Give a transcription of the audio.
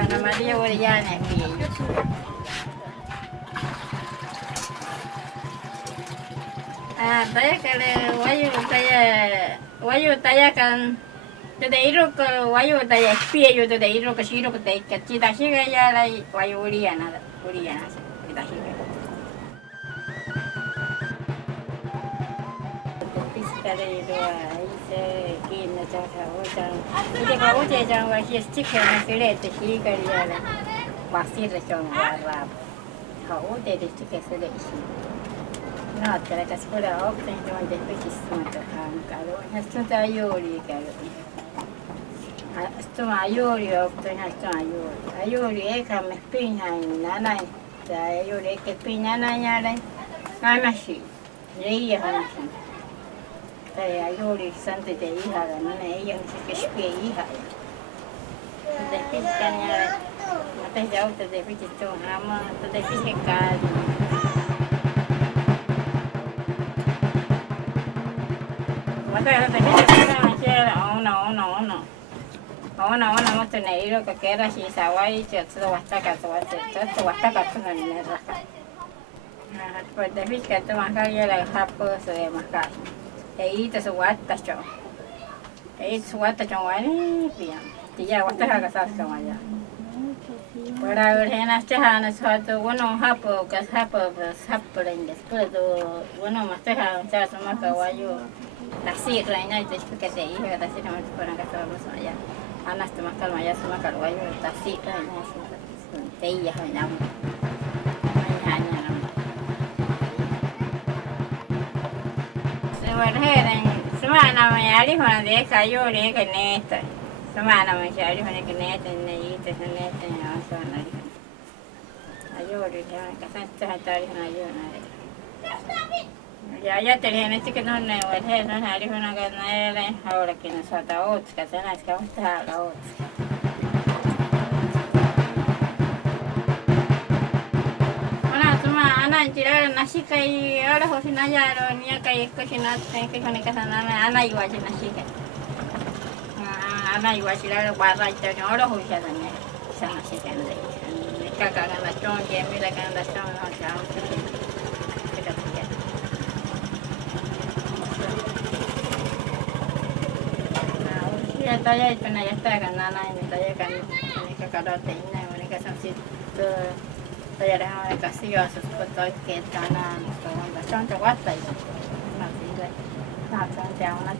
Sana Maria Oriana pi. Taya kale wayu taya kan de irok wayu taya pi yo de irok shirok de kachida higa ya la wayu Oriana kita higa. Piskare do ise kin na cha cha ite ka o je jang wa hi stick na sire te hi ka ya la wasir de chong wa ra ka o de stick sire isi. No, te la cascola opta in donde poi sto caro. Sto aioli caro. Sto aioli opta in sto aioli. Aioli e come spina in nana. Aioli che spina nana ya. Nana shi. Lei ya shi. Aioli sante de hija la nana ella no sé qué spie hija. De piscan ya. Mate ya opta de pichito ama, de piscar. Mata te pide una chela ona mata neiro que queda si sawai chetso wataka tuna ni raka. Pues de fish que te maka ya la hapo se maka. Te su wata cho. Su wata cho wani pia. Ti ya wataka ka sa ka maya. Para urhena chahana sato bueno hapo lenges pero bueno mataha cha maka wayo. Nasi lainnya itu juga sih, nasi nama itu orang kata orang saya. Anak tu makan maya semua kalau ayu nasi lainnya teh ya nama. Hanya nama. Semua namanya ada mana dia kayu dia kena itu. Semua namanya ada mana kena itu itu yang asal ada. Ayu dia kata cari ayu ada. Ya tenía este que no le voy a hacer, no hay una ganadera, ahora que nos falta otros, que hacen las que vamos a dejar la otra. Bueno, toma, Ana, tirar nasi kay, ahora José Naya, niya kay cocinar, que con el casa Ana igual que nasi kay. Ana igual si la guarda y todo, ahora José también, esa nasi kay, caca ganachón, que mira ganachón, no sé, taya itu na yata kan nana ini taya kan ini kakak ini mereka sampai itu taya dah mereka kasih asus foto ke tanah, contoh wata itu, nanti itu, nah contoh yang mana